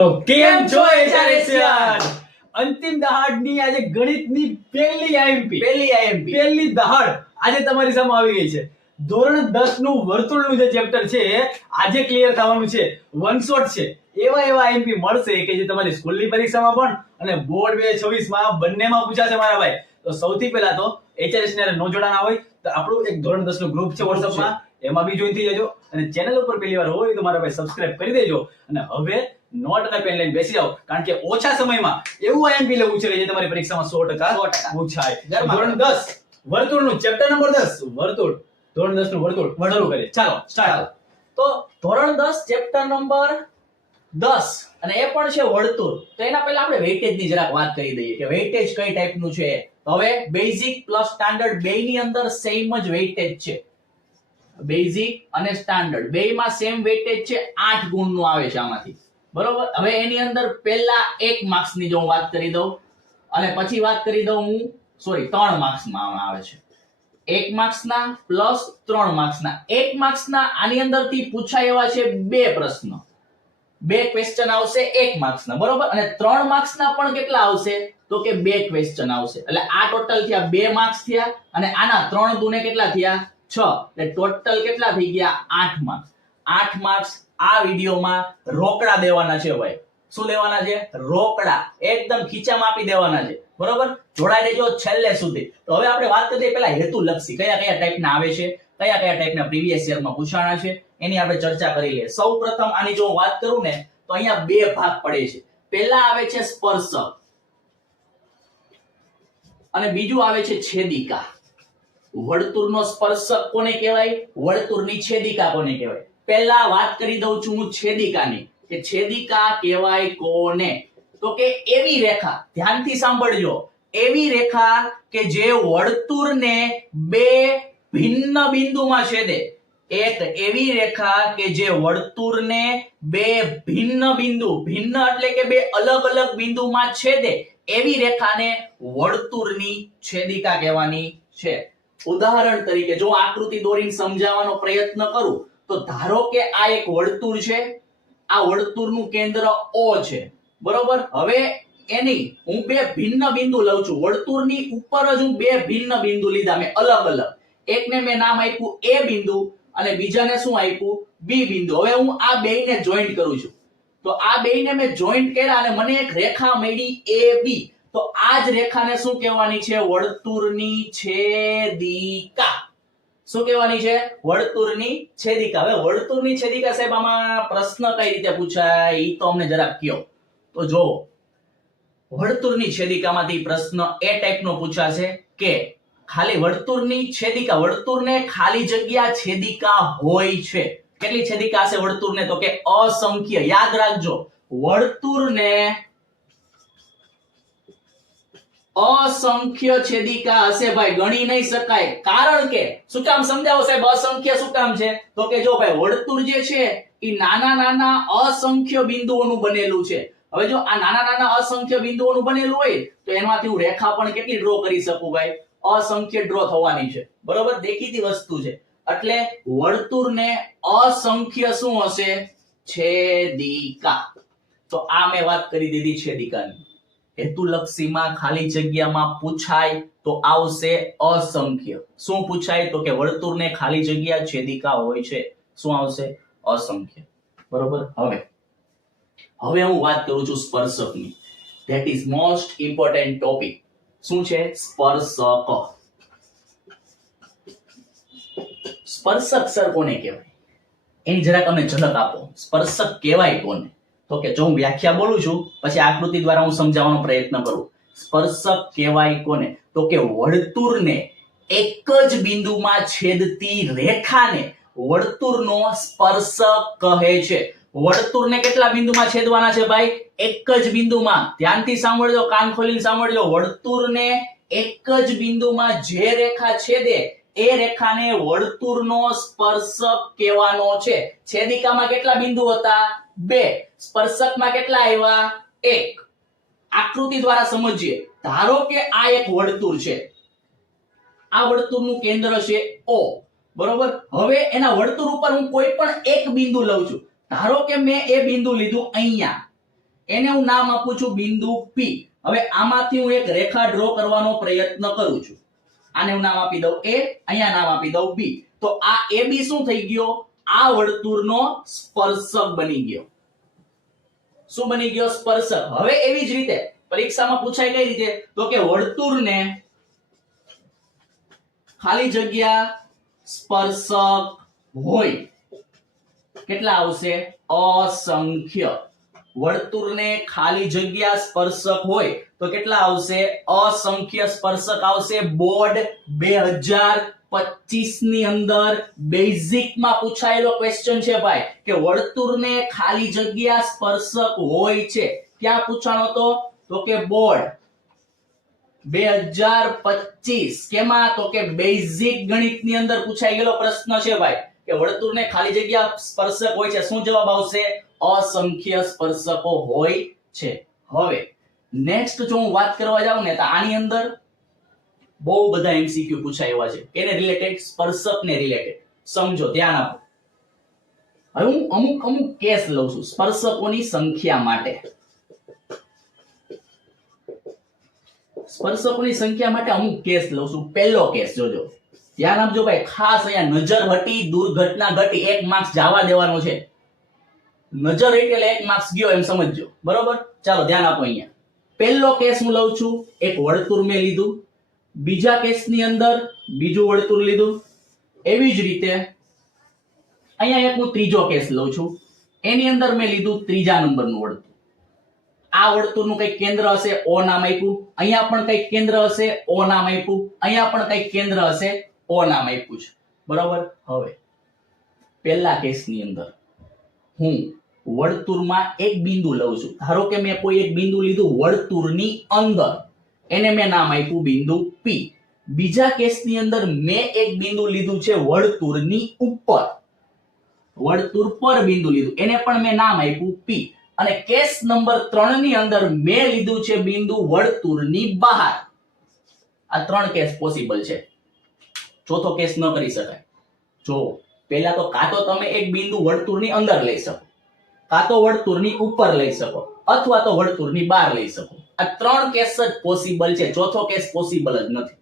તો કેમ છો એચઆરએસિયન? અંતિમ દહાડની આજે ગણિતની પહેલી દહાડ આજે તમારી સામે આવી ગઈ છે. ધોરણ 10 નું વર્તુળનું જે ચેપ્ટર છે આજે ક્લિયર થવાનું છે. વન શોટ છે. એવા આઈએમપી મળશે કે જે તમારી સ્કૂલની પરીક્ષામાં પણ અને બોર્ડ 2026 માં બંનેમાં પૂછાશે મારા ભાઈ. તો સૌથી પહેલા તો એચઆરએસ ને નો જોડાના હોય તો આપણું એક ધોરણ 10 નું ગ્રુપ છે WhatsApp માં, એમાં બી જોઈન થઈ જજો અને ચેનલ ઉપર પહેલી વાર હોય તો મારા ભાઈ સબસ્ક્રાઇબ કરી દેજો. અને હવે નોટ અને પેન લઈને બેસી જાઓ કારણ કે ઓછા સમયમાં એવું આઈએમપી લેવું છે કે જે તમારી પરીક્ષામાં 100% પૂછાય. ધોરણ 10 વર્તુળનું ચેપ્ટર નંબર 10 વર્તુળ, ધોરણ 10 નું વર્તુળ શરૂ કરીએ. ચાલો સ્ટાર્ટ. તો ધોરણ 10 ચેપ્ટર નંબર 10 અને એ પણ છે વર્તુળ. તો એના પહેલા આપણે વેઇટેજ ની જરાક વાત કરી દઈએ કે વેઇટેજ કઈ ટાઈપનું છે. હવે બેઝિક પ્લસ સ્ટાન્ડર્ડ બેયની અંદર સેમ જ વેઇટેજ છે. બેઝિક અને સ્ટાન્ડર્ડ બેયમાં સેમ વેઇટેજ છે. 8 ગુણનું આવે છે આમાંથી. બરોબર. હવે એની અંદર પહેલા 1 માર્ક્સ ની જો હું વાત કરી દઉં અને પછી વાત કરી દઉં હું 3 માર્ક્સ માં આવે છે. 1 માર્ક્સ ના પ્લસ 3 માર્ક્સ ના. 1 માર્ક્સ ના આની અંદરથી પૂછાય એવા છે 2 પ્રશ્ન, 2 ક્વેશ્ચન આવશે 1 માર્ક્સ ના. બરોબર. અને 3 માર્ક્સ ના પણ કેટલા આવશે તો કે 2 ક્વેશ્ચન આવશે. એટલે આ ટોટલ થયા 2 માર્ક્સ થયા અને આના 3 દુને કેટલા થયા 6. એટલે ટોટલ કેટલા થઈ ગયા 8 માર્ક્સ. 8 માર્ક્સ આ વિડિયોમાં રોકડા દેવાના છે ભાઈ. શું દેવાના છે? રોકડા. એકદમ ખીચામાં આપી દેવાના છે. બરોબર. જોડાઈ રહેજો છેલ્લે સુધી. તો હવે આપણે વાત કરીએ પહેલા હેતુલક્ષી કયા ટાઈપના આવે છે, કયા ટાઈપના પ્રીવિયસ યરમાં પૂછાણા છે એની આપણે ચર્ચા કરી લઈએ. સૌપ્રથમ આની જો વાત કરું ને તો અહીંયા 2 ભાગ પડે છે. પહેલા આવે છે સ્પર્શક અને બીજું આવે છે છેદિકા. વર્તુળનો સ્પર્શક કોને કહેવાય, વર્તુળની છેદિકા કોને કહેવાય? પહેલા વાત કરી દઉં છું હું છેદિકાની કે છેદિકા કહેવાય કોને તો કે એવી રેખા, ધ્યાનથી સાંભળજો, એવી રેખા કે જે વર્તુળને 2 ભિન્ન બિંદુમાં છેદે. એક એવી રેખા કે જે વર્તુળને 2 ભિન્ન બિંદુ, ભિન્ન એટલે કે 2 અલગ બિંદુમાં છેદે એવી રેખાને વર્તુળની છેદિકા કહેવાની છે. ઉદાહરણ તરીકે જો આકૃતિ દોરીને સમજાવવાનો પ્રયત્ન કરું તો ધારો કે આ એક વર્તુળ છે, આ વર્તુળનું કેન્દ્ર O છે. બરોબર. હવે એની હું 2 ભિન્ન બિંદુ લઉં છું. વર્તુળની ઉપર જ હું 2 ભિન્ન બિંદુ લીધા મેં અલગ. એકને મેં નામ આપ્યું A બિંદુ અને બીજાને શું આપ્યું B બિંદુ. હવે હું આ બેયને જોઈન્ટ કરું છું. તો આ બેયને મેં જોઈન્ટ કર્યા અને મને એક રેખા મળી AB. તો આ જ રેખાને શું કહેવાની છે? વર્તુળની છેદિકા. શું કહેવાની છે? વર્તુળની છેદિકા. હવે વર્તુળની છેદિકા સાહેબ આમાં પ્રશ્ન કઈ રીતે પૂછાય ઈ તો અમને જરાક કહો. તો જો વર્તુળની છેદિકામાંથી પ્રશ્ન એ ટાઈપનો પૂછાશે કે ખાલી વર્તુળની છેદિકા, વર્તુળને ખાલી જગ્યા છેદિકા હોય છે. કેટલી છેદિકા હશે વર્તુળને તો કે અસંખ્ય. યાદ રાખજો, વર્તુળને અસંખ્ય છેદિકા હશે ભાઈ, ગણી નહીં શકાય. કારણ કે શું કામ સમજાવો સાહેબ અસંખ્ય શું કામ છે? તો કે જો ભાઈ વર્તુળ જે છે એ નાના અસંખ્ય બિંદુઓનું બનેલું છે. હવે જો આ નાના અસંખ્ય બિંદુઓનું બનેલું હોય તો એમાંથી હું રેખા પણ કેટલી ડ્રો કરી શકું ભાઈ? અસંખ્ય ડ્રો થવાની છે. બરોબર. દેખીતી વસ્તુ છે. એટલે વર્તુળને અસંખ્ય શું હશે? છેદિકા. તો આ મેં વાત કરી દીધી છેદિકાની. હેતુલક્ષીમાં ખાલી જગ્યામાં પૂછાય તો આવશે અસંખ્ય. શું પૂછાય તો કે વર્તુળને ખાલી જગ્યા છેદિકા હોય છે. શું આવશે? અસંખ્ય. બરોબર. હવે હું વાત કરું છું સ્પર્શકની. That is most important topic. શું છે? સ્પર્શક. સ્પર્શક સર કોને કહેવાય એની જરાક અમને ઝલક આપો. સ્પર્શક કહેવાય કોને? તો કે જો હું વ્યાખ્યા બોલું છું પછી આકૃતિ દ્વારા હું સમજાવવાનો પ્રયત્ન કરું. સ્પર્શક કહેવાય કોને તો કે વર્તુળને એક જ બિંદુમાં છેદતી રેખાને વર્તુળનો સ્પર્શક કહે છે. વર્તુળને કેટલા બિંદુમાં છેદવાના છે ભાઈ? એક જ બિંદુમાં. ધ્યાનથી સાંભળજો, કાન ખોલીને સાંભળજો. વર્તુળને એક જ બિંદુમાં જે રેખા છેદે એ રેખાને વર્તુળનો સ્પર્શક કહેવાનો છે. છેદિકામાં કેટલા બિંદુ હતા? 2. સ્પર્શકમાં કેટલા આવ્યા? 1. આકૃતિ દ્વારા સમજીએ. ધારો કે આ એક વર્તુળ છે, આ વર્તુળનું કેન્દ્ર છે O. બરોબર. હવે એના વર્તુળ ઉપર હું કોઈ પણ એક બિંદુ લઉં છું. ધારો કે મેં એ બિંદુ લીધું અહીંયા. એને હું નામ આપું છું બિંદુ P. હવે આમાંથી હું એક રેખા ડ્રો કરવાનો પ્રયત્ન કરું છું. આને હું નામ આપી દઉં A, અહીંયા નામ આપી દઉં B. તો આ AB શું થઈ ગયો? આ વર્તુળનો સ્પર્શક બની ગયો. શું બની ગયો? સ્પર્શક. હવે એવી જ રીતે પરીક્ષામાં પૂછાય કઈ રીતે? તો કે વર્તુળને ખાલી જગ્યા સ્પર્શક હોય કેટલા આવશે? અસંખ્ય. વર્તુળને ખાલી જગ્યા સ્પર્શક હોય તો કેટલા આવશે? અસંખ્ય સ્પર્શક આવશે. બોર્ડ 2025 ની અંદર બેઝિકમાં પૂછાયેલો ક્વેશ્ચન છે ભાઈ કે વર્તુળને ખાલી જગ્યા સ્પર્શક હોય છે. ક્યાં પૂછાણો હતો? તો કે બોર્ડ 2025. કેમાં? તો કે બેઝિક ગણિતની અંદર પૂછાઈ ગયેલો પ્રશ્ન છે ભાઈ કે વર્તુળને ખાલી જગ્યા સ્પર્શક હોય છે. શું જવાબ આવશે? અસંખ્ય સ્પર્શકો હોય છે. હવે નેક્સ્ટ જો હું વાત કરવા જાઉં ને તો આની અંદર બહુ બધા MCQ પૂછાય એવા છે. એને રિલેટેડ, સ્પર્શકને રિલેટેડ. સમજો, ધ્યાન આપો. હવે હું અમુક કેસ લઉં છું સ્પર્શકોની સંખ્યા માટે. સ્પર્શકોની સંખ્યા માટે અમુક કેસ લઉં છું. પહેલો કેસ જોજો, ધ્યાન આપજો ભાઈ. ખાસ અહીંયા નજર હટી, દુર્ઘટના ઘટી, 1 માર્ક્સ જવા દેવાનો છે. નજર હટી એટલે 1 માર્ક્સ ગયો એમ સમજજો. બરોબર? ચાલો ધ્યાન આપો. અહીંયા પહેલો કેસ હું લઉં છું. એક વર્તુળ મેં લીધું. બીજા કેસની અંદર બીજું વર્તુળ લીધું. એવી જ રીતે અહીંયા એક હું ત્રીજો કેસ લઉં છું. એની અંદર મેં લીધું ત્રીજા નંબરનું વર્તુળ. આ વર્તુળનું કઈક કેન્દ્ર હશે, O નામ આપ્યું. અહીંયા પણ કઈક કેન્દ્ર હશે, O નામ આપ્યું. અહીંયા પણ કઈક કેન્દ્ર હશે, O નામ આપ્યું છે. બરાબર? હવે પહેલા કેસની અંદર હું વર્તુળમાં એક બિંદુ લઉં છું. ધારો કે મેં કોઈ એક બિંદુ લીધું વર્તુળની અંદર, એને મેં નામ આપ્યું બિંદુ P. બીજા કેસની અંદર મેં એક બિંદુ લીધું છે વર્તુળની ઉપર, વર્તુળ પર બિંદુ લીધું, એને પણ મેં નામ આપ્યું P. અને કેસ નંબર 3 ની અંદર મેં લીધું છે બિંદુ વર્તુળની બહાર. આ 3 કેસ પોસિબલ છે. ચોથો કેસ ન કરી શકાય. જો પહેલા તો કાં તો તમે એક બિંદુ વર્તુળની અંદર લઈ શકો, કાં તો વર્તુળની ઉપર લઈ શકો, અથવા તો વર્તુળની બહાર લઈ શકો. આ 3 કેસ જ પોસિબલ છે. ચોથો કેસ પોસિબલ જ નથી.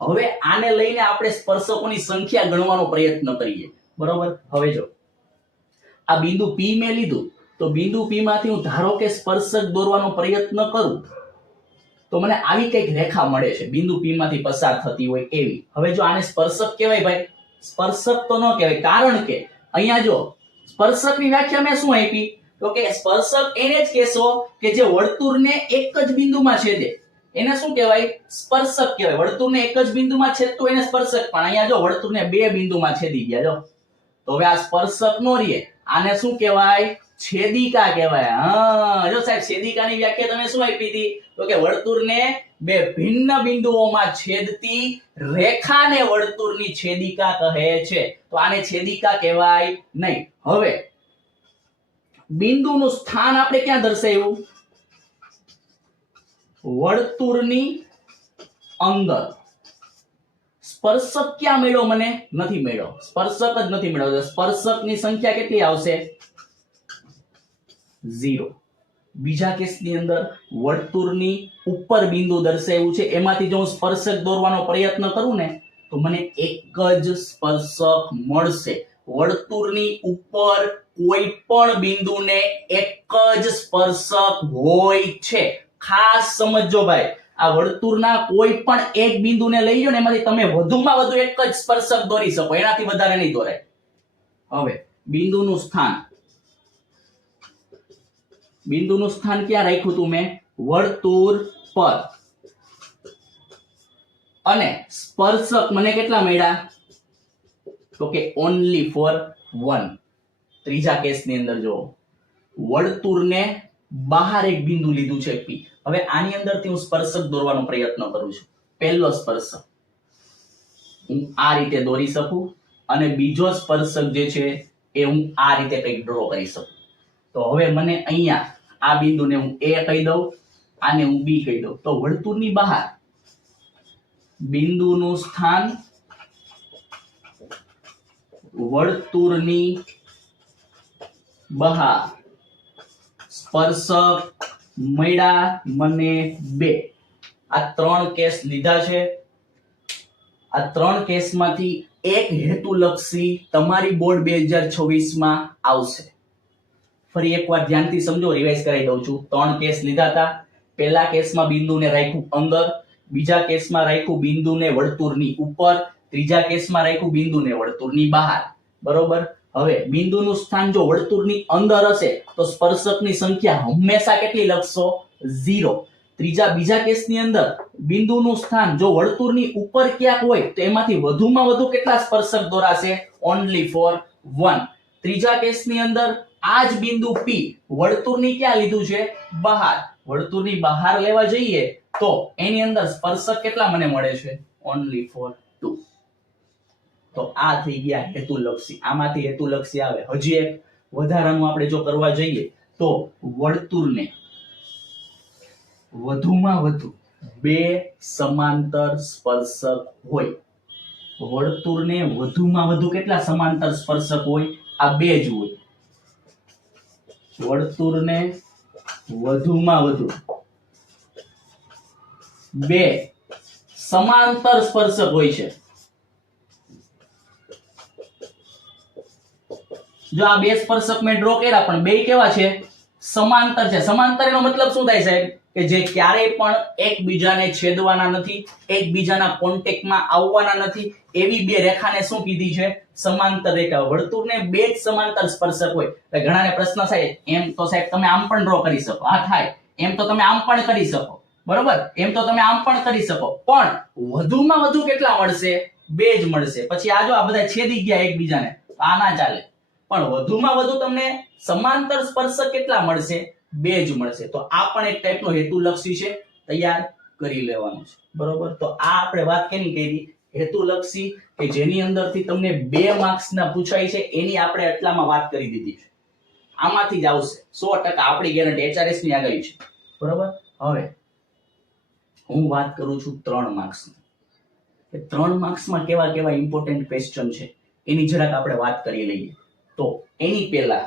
હવે આને લઈને આપણે સ્પર્શકોની સંખ્યા ગણવાનો પ્રયત્ન કરીએ. બરોબર? હવે જો આ બિંદુ P મેં લીધું, તો બિંદુ P માંથી હું ધારો કે સ્પર્શક દોરવાનો પ્રયત્ન કરું તો મને આવી કઈક રેખા મળે છે બિંદુ P માંથી પસાર થતી હોય એવી. હવે જો આને સ્પર્શક કહેવાય ભાઈ? સ્પર્શક તો ન કહેવાય, કારણ કે અહીંયા જો સ્પર્શકની વ્યાખ્યા મેં શું આપી? તો કે સ્પર્શક એને જ કહેશો કે જે વર્તુળને એક જ બિંદુમાં છેદે. એને શું કહેવાય? સ્પર્શક કહેવાય. વર્તુળને એક જ બિંદુમાં છેદતું એને સ્પર્શક. પણ અહીંયા જો વર્તુળને 2 બિંદુમાં છેદી ગયા જો, તો હવે આ સ્પર્શક નો રહે. આને શું કહેવાય? છેદિકા કહેવાય. હા, જો સાહેબ છેદિકાની વ્યાખ્યા તમે શું આપી હતી? તો કે વર્તુળને 2 ભિન્ન બિંદુઓમાં છેદતી રેખાને વર્તુળની છેદિકા કહે છે. તો આને છેદિકા કહેવાય નહીં. હવે બિંદુનું સ્થાન આપણે ક્યાં દર્શાવ્યું? વર્તુળની અંદર. સ્પર્શક ક્યાં મળ્યો? મને નથી મળ્યો. સ્પર્શક જ નથી મળ્યો. સ્પર્શકની સંખ્યા કેટલી આવશે? 0. બીજા કેસની અંદર વર્તુળની ઉપર બિંદુ દર્શાવ્યું છે, એમાંથી જો હું સ્પર્શક દોરવાનો પ્રયત્ન કરું ને તો મને એક જ સ્પર્શક મળશે. વર્તુળની ઉપર કોઈ પણ બિંદુને એક જ સ્પર્શક હોય છે. ખાસ સમજો ભાઈ, આ વર્તુળના કોઈ પણ એક બિંદુને લઈ લો ને એમાંથી તમે વધુમાં વધુ એક જ સ્પર્શક દોરી શકો, એનાથી વધારે નહીં દોરાય. હવે બિંદુનું સ્થાન, બિંદુનું સ્થાન ક્યાં રાખ્યું હતું મેં? વર્તુળ પર. અને સ્પર્શક મને કેટલા મળ્યા? તો કે only for 1. ત્રીજા કેસની અંદર જો વર્તુળને બહાર એક બિંદુ લીધું છે P. હવે આની અંદરથી હું સ્પર્શક દોરવાનો પ્રયત્ન કરું છું. પહેલો સ્પર્શક હું આ રીતે દોરી શકું અને બીજો સ્પર્શક જે છે એ હું આ રીતે કંઈક ડ્રો કરી શકું. તો હવે મને અહીંયા આ બિંદુને હું A કહી દઉં, આને હું B કહી દઉં. તો વર્તુળની બહાર બિંદુનું સ્થાન વર્તુળની બહાર સ્પર્શક મળ્યા મને 2. આ 3 કેસ લીધા છે. આ 3 કેસમાંથી એક હેતુલક્ષી તમારી બોર્ડ 2026 માં આવશે. ફરી એકવાર ધ્યાનથી સમજો, રિવાઇઝ કરાવી દઉં છું. 3 કેસ લીધા હતા. પહેલા કેસમાં બિંદુને રાખ્યું અંદર, બીજા કેસમાં રાખ્યું બિંદુને વર્તુળની ઉપર, ત્રીજા કેસમાં રાખ્યું બિંદુને વર્તુળની બહાર. બરોબર. હવે બિંદુનું સ્થાન જો વર્તુળની અંદર હશે તો સ્પર્શકની સંખ્યા હંમેશા કેટલી લખશો? 0. બીજા કેસની અંદર બિંદુનું સ્થાન જો વર્તુળની ઉપર ક્યાંક હોય તો એમાંથી વધુમાં વધુ કેટલા સ્પર્શક દોરાશે? Only four 1. ત્રીજા કેસની અંદર આ જ બિંદુ P વર્તુળની ક્યાં લીધું છે? બહાર. વર્તુળની બહાર લેવા જઈએ તો એની અંદર સ્પર્શક કેટલા મને મળે છે? Only four 2. તો આ થઈ ગયા હેતુલક્ષી. આમાંથી હેતુલક્ષી આવે. હજી એક વધારાનું આપણે જો કરવા જઈએ તો વર્તુળને વધુમાં વધુ 2 સમાંતર સ્પર્શક હોય. વર્તુળને વધુમાં વધુ કેટલા સમાંતર સ્પર્શક હોય? આ 2 જ હોય. વર્તુળને વધુમાં વધુ 2 સમાંતર સ્પર્શક હોય છે. જો આ 2 સ્પર્શક મેં ડ્રો કર્યા પણ 2 કેવા છે? સમાંતર છે. સમાંતર એનો મતલબ શું થાય સાહેબ? કે જે ક્યારેય પણ એકબીજાને છેદવાના નથી, એકબીજાના કોન્ટેક્ટમાં આવવાના નથી, એવી 2 રેખાને શું કીધી છે? સમાંતર રેખા. વર્તુળને 2 જ સમાંતર સ્પર્શક હોય. એટલે ઘણાને પ્રશ્ન થાય, એમ તો સાહેબ તમે આમ પણ ડ્રો કરી શકો. આ થાય. એમ તો તમે આમ પણ કરી શકો. બરોબર? એમ તો તમે આમ પણ કરી શકો. પણ વધુમાં વધુ કેટલા મળશે? 2 જ મળશે. પછી આ જો આ બધા છેદી ગયા એકબીજાને, આ ના ચાલે. પણ વધુમાં વધુ તમને સમાંતર સ્પર્શક કેટલા મળશે? 2 જ મળશે. તો આ પણ એક ટાઈપનો હેતુલક્ષી છે, તૈયાર કરી લેવાનું છે. બરોબર. તો આ આપણે વાત કેની કરી? હેતુલક્ષી, કે જેની અંદરથી તમને 2 માર્ક્સના પૂછાય છે, એની આપણે એટલામાં વાત કરી દીધી છે. આમાંથી જ આવશે 100%. આપણી ગેરંટી HRS ની આગાહી છે. બરોબર. હવે હું વાત કરું છું 3 માર્ક્સની. કે 3 માર્ક્સમાં કેવા કેવા ઇમ્પોર્ટન્ટ ક્વેશ્ચન છે એની જરાક આપણે વાત કરી લઈએ. તો એની પહેલા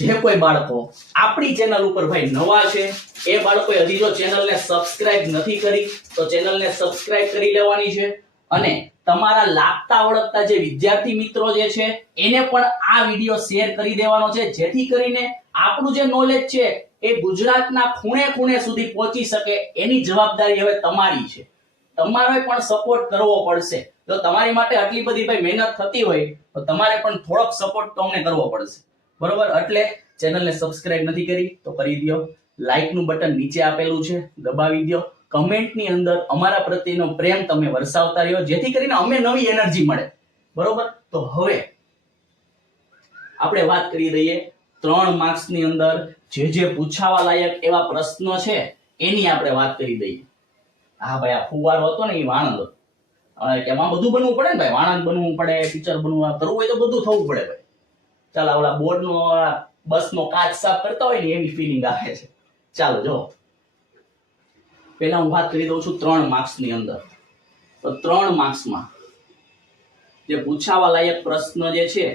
જે કોઈ બાળકો આપણી ચેનલ ઉપર ભાઈ નવા છે, એ બાળકોએ હજી જો ચેનલને સબસ્ક્રાઇબ નથી કરી તો ચેનલને સબસ્ક્રાઇબ કરી લેવાની છે. અને તમારા લાગતા ઓળખતા જે વિદ્યાર્થી મિત્રો જે છે એને પણ આ વિડિયો શેર કરી દેવાનો છે, જેથી કરીને આપણું જે નોલેજ છે એ ગુજરાતના ખૂણે ખૂણે સુધી પહોંચી શકે. એની જવાબદારી હવે તમારી છે. તમારે પણ સપોર્ટ કરવો પડશે. જો તમારી માટે આટલી બધી ભાઈ મહેનત થતી હોય તો તમારે પણ થોડોક સપોર્ટ તો અમને કરવો પડશે. બરોબર. એટલે ચેનલને સબસ્ક્રાઇબ નથી કરી તો કરી દો. લાઈક નું બટન નીચે આપેલું છે, દબાવી દો. કમેન્ટ ની અંદર અમારા પ્રત્યેનો પ્રેમ તમે વરસાવતા રહ્યો, જેથી કરીને અમે નવી એનર્જી મળે. બરોબર. તો હવે આપણે વાત કરી દઈએ 3 માર્ક્સ ની અંદર જે પૂછાવા લાયક એવા પ્રશ્નો છે એની આપણે વાત કરી દઈએ. હા ભાઈ, આ ફુવારો હતો ને એ વાણંદ હતો. કે એમાં બધું બનવું પડે ને ભાઈ, વાણંદ બનવું પડે, ટીચર બનવું, કરવું હોય તો બધું થવું પડે ભાઈ. ચાલો, ઓલા બોર્ડ નો બસ નો કાચ સાફ કરતા હોય ને એવી ફીલિંગ આવે છે. ચાલો જો પહેલા હું વાત કરી દઉં છું 3 માર્ક્સ ની અંદર. તો 3 માર્ક્સમાં જે પૂછાવા લાયક પ્રશ્ન જે છે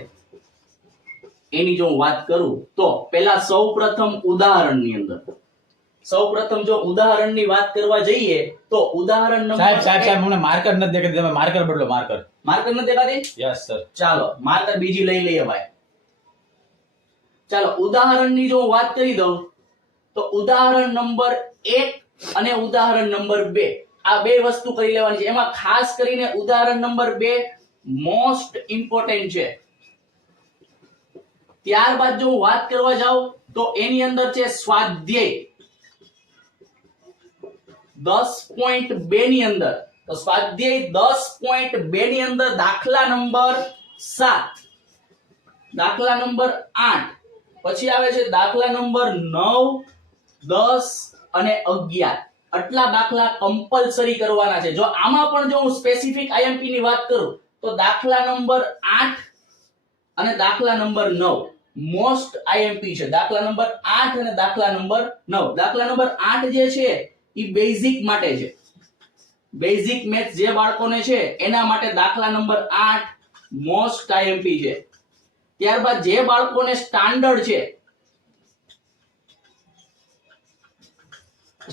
એની જો હું વાત કરું તો પહેલા સૌપ્રથમ ઉદાહરણની અંદર જો ઉદાહરણની વાત કરવા જઈએ તો ઉદાહરણ નંબર સાહેબ મને માર્કર નથી દેખાતી. તમે માર્કર બદલો. માર્કર નથી દેખાતી? Yes sir. ચાલો માર્કર બીજી લઈ લઈએ ભાઈ. ચાલો ઉદાહરણની જો વાત કરી દઉં તો ઉદાહરણ નંબર 1 અને ઉદાહરણ નંબર 2 આ 2 વસ્તુ કરી લેવાની છે. એમાં ખાસ કરીને ઉદાહરણ નંબર 2 મોસ્ટ ઇમ્પોર્ટન્ટ છે. ત્યારબાદ જો હું વાત કરવા જાઉં તો એની અંદર છે સ્વાધ્યાય 10.2 ની અંદર. તો સ્વાધ્યાય 10.2 ની અંદર દાખલા નંબર 7, દાખલા નંબર 8, પછી આવે છે દાખલા નંબર 9, 10 અને 11. આટલા દાખલા કમ્પલસરી કરવાના છે. જો આમાં પણ જો હું સ્પેસિફિક આઈએમપી ની વાત કરું તો દાખલા નંબર 8 અને દાખલા નંબર 9 મોસ્ટ આઈએમપી છે. દાખલા નંબર 8 અને દાખલા નંબર 9. દાખલા નંબર 8 જે છે ઈ બેઝિક માટે છે. બેઝિક મેથ્સ જે બાળકોને છે એના માટે દાખલા નંબર 8 મોસ્ટ આઈએમપી છે. ત્યારબાદ જે બાળકોને સ્ટાન્ડર્ડ છે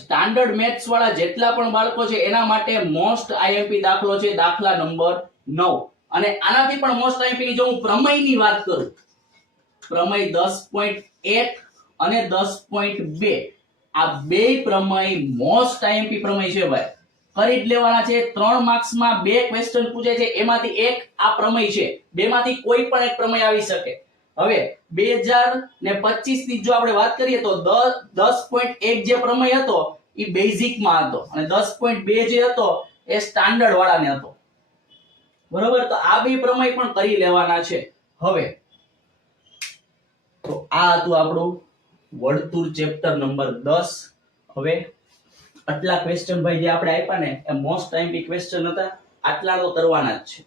સ્ટાન્ડર્ડ મેથ્સ વાળા જેટલા પણ બાળકો છે એના માટે મોસ્ટ આઈએમપી દાખલો છે દાખલા નંબર 9. અને આનાથી પણ મોસ્ટ આઈએમપી ની જો હું પ્રમેયની વાત કરું, પ્રમેય 10.1 અને 10.2 આ બે પ્રમેય મોસ્ટ આઈએમપી પ્રમેય છે ભાઈ, કરી જ લેવાના છે. 3 માર્ક્સમાં 2 ક્વેશ્ચન પૂછે છે, એમાંથી એક આ પ્રમેય છે. બેમાંથી કોઈ પણ એક પ્રમેય આવી શકે. હવે 2025 ની જો આપણે વાત કરીએ તો 10.1 જે પ્રમેય હતો એ બેઝિક માં હતો અને 10.2 જે હતો એ સ્ટાન્ડર્ડ વાળાને હતો. બરોબર, તો આ બે પ્રમેય પણ કરી લેવાના છે. હવે તો આ હતું આપણું વર્તુળ ચેપ્ટર નંબર 10. હવે આટલા ક્વેશ્ચન ભાઈ જે આપણે આપ્યા ને એ મોસ્ટ આઈએમપી ક્વેશ્ચન હતા, આટલા તો કરવાના જ છે.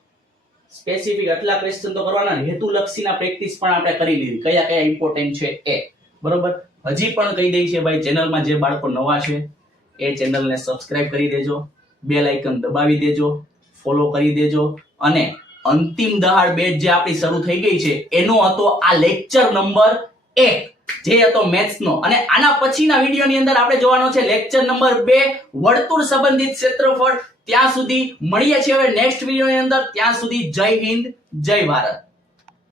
સ્પેસિફિક આટલા ક્વેશ્ચન તો કરવાના. હેતુલક્ષીના પ્રેક્ટિસ પણ આપણે કરી લીધી, કયા કયા ઇમ્પોર્ટન્ટ છે એ. બરોબર, હજી પણ કહી દઈ છે ભાઈ, ચેનલમાં જે બાળકો નવા છે એ ચેનલને સબસ્ક્રાઇબ કરી દેજો, બેલ આઇકન દબાવી દેજો, ફોલો કરી દેજો. અને અંતિમ દહાડ બેચ જે આપણી શરૂ થઈ ગઈ છે એનો હતો આ લેક્ચર નંબર 1 જે હતો મેથ્સ નો. અને આના પછીના વિડિયોની અંદર આપણે જોવાનો છે લેક્ચર નંબર 2 વર્તુળ સંબંધિત ક્ષેત્રફળ. ત્યાં સુધી મળીએ છીએ હવે નેક્સ્ટ વિડિયોની અંદર. ત્યાં સુધી જય હિન્દ, જય ભારત.